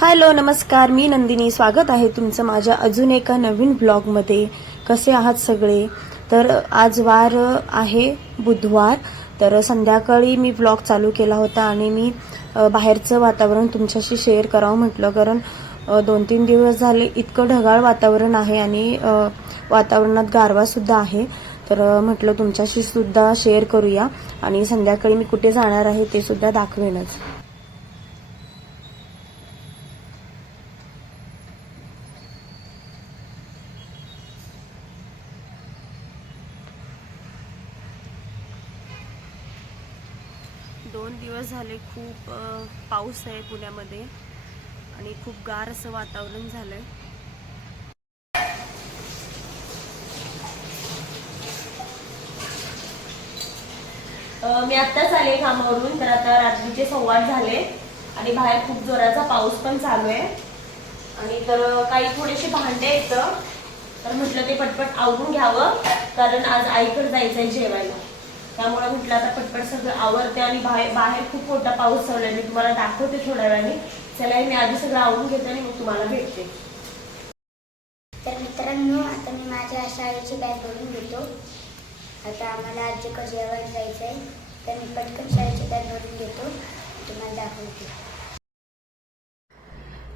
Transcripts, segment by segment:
Hello नमस्कार. मी नंदिनी. स्वागत आहे तुमचं माझ्या अजून एका नवीन ब्लॉगमध्ये. कसे आहात सगळे? तर आज वार आहे बुधवार. तर संध्याकाळी मी ब्लॉग चालू केला होता आणि मी बाहेरचं वातावरण तुमच्याशी शेअर करावं म्हटलं. कारण दोन तीन दिवस झाले इतकं ढगाळ वातावरण आहे आणि वातावरणात गारवासुद्धा आहे. तर म्हटलं तुमच्याशी सुद्धा शेअर करूया. आणि संध्याकाळी मी कुठे जाणार आहे ते सुद्धा दाखवेनच. दोन दिवस झाले खूप पाऊस आहे पुण्यामध्ये आणि खूप गार असं वातावरण झालंय. आहे मी आत्ताच आले कामावरून तर आता रात्रीचे संवाद झाले आणि बाहेर खूप जोराचा पाऊस पण चालू आहे. आणि तर काही थोडेसे भांडे आहेत. तर म्हटलं ते पटपट आवरून घ्यावं कारण आज आईकडे आहे जेवायला. त्यामुळे म्हटलं आता पटपट सगळं आवरते आणि बाहेर बाहेर खूप मोठा पाऊस चालू आहे मी तुम्हाला दाखवते थोड्या वेळाने. चला मी आधी सगळं आवरून घेते आणि मग तुम्हाला भेटते. तर मित्रांनो आता मी माझ्या शाळेची बॅग भरून घेतो. आता आम्हाला आजी जेवायला जायचं आहे तर मी पटकन शाळेची बॅग भरून घेतो. तुम्हाला दाखवते.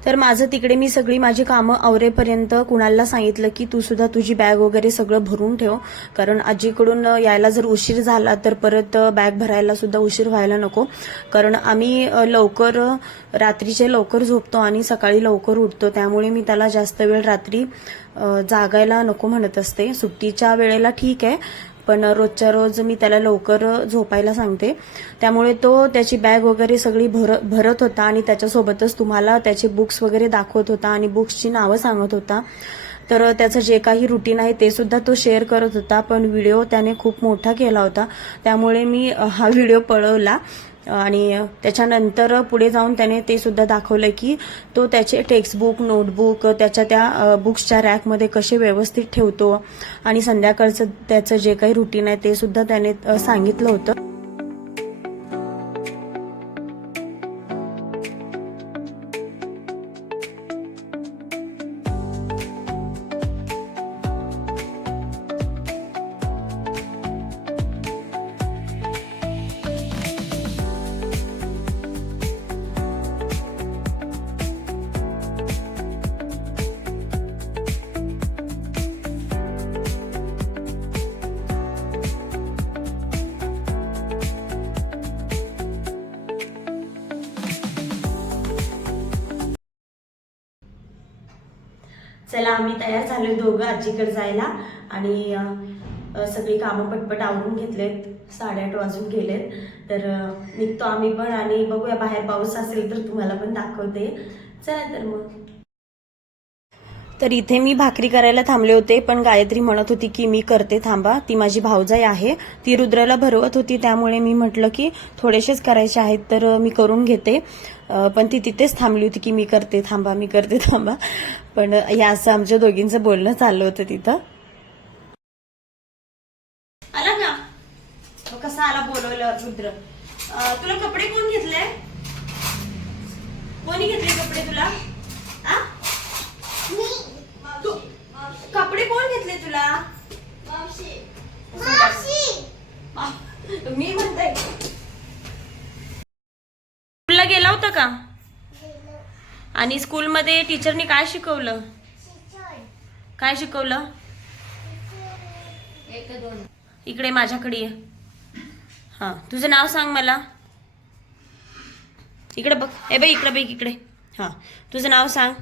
तर माझं तिकडे मी सगळी माझी कामं आवरेपर्यंत कुणाला सांगितलं की तू सुद्धा तुझी बॅग वगैरे सगळं भरून ठेव. कारण आजीकडून यायला जर उशीर झाला तर परत बॅग भरायला सुद्धा उशीर व्हायला नको. कारण आम्ही लवकर रात्रीचे लवकर झोपतो आणि सकाळी लवकर उठतो. त्यामुळे मी त्याला जास्त वेळ रात्री जागायला नको म्हणत असते. सुट्टीच्या वेळेला ठीक आहे. पण रोजच्या रोज मी त्याला लवकर झोपायला सांगते. त्यामुळे तो त्याची बॅग वगैरे सगळी भर भरत होता आणि त्याच्यासोबतच तुम्हाला त्याचे बुक्स वगैरे दाखवत होता आणि बुक्सची नावं सांगत होता. तर त्याचं जे काही रुटीन आहे ते सुद्धा तो शेअर करत होता. पण व्हिडिओ त्याने खूप मोठा केला होता. त्यामुळे मी हा व्हिडिओ पळवला. आणि त्याच्यानंतर पुढे जाऊन त्याने ते सुद्धा दाखवलं की तो त्याचे टेक्स्टबुक नोटबुक त्याच्या त्या बुक्सच्या रॅकमध्ये कसे व्यवस्थित ठेवतो आणि संध्याकाळचं त्याचं जे काही रुटीन आहे ते सुद्धा त्याने सांगितलं होतं. चला आम्ही तयार झालो दोघं आजीकडे जायला. आणि सगळी कामं पटपट आवरून घेतलेत. साडेआठ वाजून गेलेत. तर निघतो आम्ही पण आणि बघूया बाहेर पाऊस असेल तर तुम्हाला पण दाखवते. चला तर मग. तर इथे मी भाकरी करायला थांबले होते पण गायत्री म्हणत होती की मी करते थांबा. ती माझी भावजाई आहे. ती रुद्राला भरवत होती त्यामुळे मी म्हटलं की थोडेसेच करायचे आहेत तर मी करून घेते. पण ती तिथेच थांबली होती की मी करते थांबा मी करते थांबा. पण या असं आमच्या दोघींचं बोलणं चाललं होतं तिथं. आला का कसा आला बोलवलं रुद्र? तुला कपडे कोण घेतले? कोणी घेतले कपडे तुला आ तू कपडे कोण घेतले तुला आ, मी म्हणते स्कूलला गेला होता का? आणि स्कूलमध्ये टीचरनी काय शिकवलं? काय शिकवलं? इकडे माझ्याकडे ये. हा तुझं नाव सांग मला. इकडे बघ. हे बघ इकडे बघ इकडे. हा तुझं नाव सांग.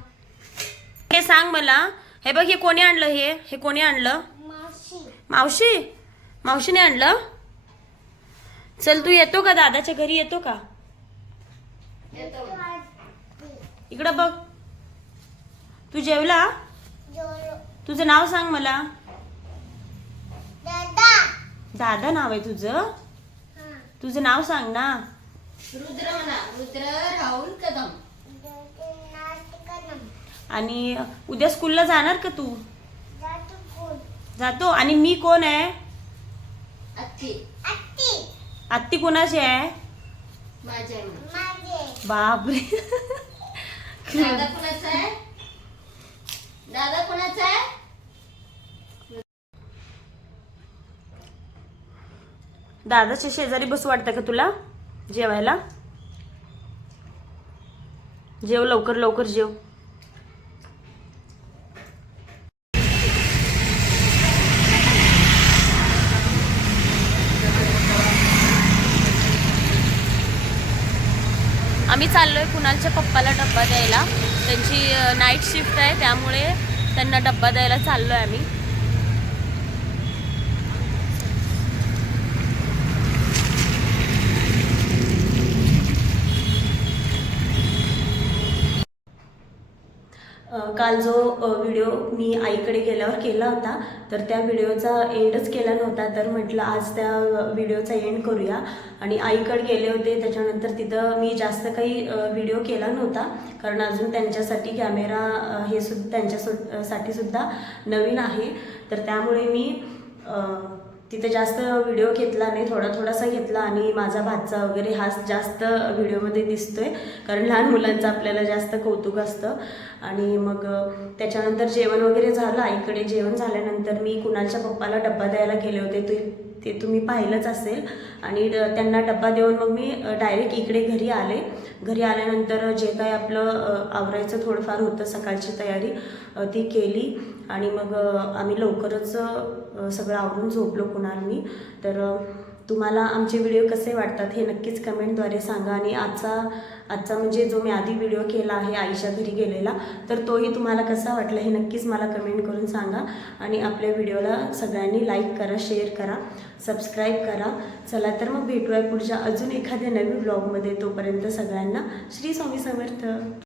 हे सांग मला. हे बघ हे कोणी आणलं हे? हे कोणी आणलं? मावशी. मावशीने आणलं? चल तू येतो का? दादाच्या घरी येतो का? इकडं बघ. तू जेवला? तुझं नाव सांग मला. दादा नाव आहे तुझं? तुझं नाव सांग ना. रुद्र म्हणा. रुद्र राहुल कदम. आणि उद्या स्कूलला जाणार का तू? जातो. आणि मी कोण आहे? आत्ती कोणाची आहे? बापरे. दादा कोणाचा आहे? दादा कोणाचा आहे? दादाच्या शेजारी बसू वाटतं का तुला? जेवायला? जेव लवकर लवकर जेव. आम्ही चाललो आहे कुणालच्या पप्पाला डब्बा द्यायला. त्यांची नाईट शिफ्ट आहे त्यामुळे त्यांना डब्बा द्यायला चाललो आहे आम्ही. काल जो व्हिडिओ मी आईकडे गेल्यावर केला होता तर त्या व्हिडिओचा एंडच केला नव्हता. तर म्हटलं आज त्या व्हिडिओचा एंड करूया. आणि आईकडे गेले होते त्याच्यानंतर तिथं मी जास्त काही व्हिडिओ केला नव्हता. कारण अजून त्यांच्यासाठी कॅमेरा हे सुद्धा त्यांच्यासाठी साठी सुद्धा नवीन आहे. तर त्यामुळे मी तिथे जास्त व्हिडिओ घेतला नाही थोडा थोडासा घेतला आणि माझा भाचा वगैरे हाच जास्त व्हिडिओमध्ये दिसतोय. कारण लहान मुलांचं आपल्याला जास्त कौतुक असतं. आणि मग त्याच्यानंतर जेवण वगैरे झालं. आईकडे जेवण झाल्यानंतर मी कुणालच्या पप्पाला डब्बा द्यायला गेले होते. ते ते तुम्ही पाहिलंच असेल. आणि ड- त्यांना डब्बा देऊन मग मी डायरेक्ट इकडे घरी आले. घरी आल्यानंतर जे काय आपलं आवरायचं थोडंफार होतं सकाळची तयारी ती केली. आणि मग आम्ही लवकरच सगळं आवरून झोपलो कुणाल मी. तर तुम्हाला आमचे व्हिडिओ कसे वाटतात हे नक्कीच कमेंटद्वारे सांगा. आणि आजचा आजचा म्हणजे जो मी आधी व्हिडिओ केला आहे आईच्या घरी गेलेला तर तोही तुम्हाला कसा वाटला हे नक्कीच मला कमेंट करून सांगा. आणि आपल्या व्हिडिओला सगळ्यांनी लाईक करा शेअर करा सबस्क्राईब करा. चला तर मग भेटूया पुढच्या अजून एखाद्या नवीन ब्लॉगमध्ये तोपर्यंत सगळ्यांना श्री स्वामी समर्थ.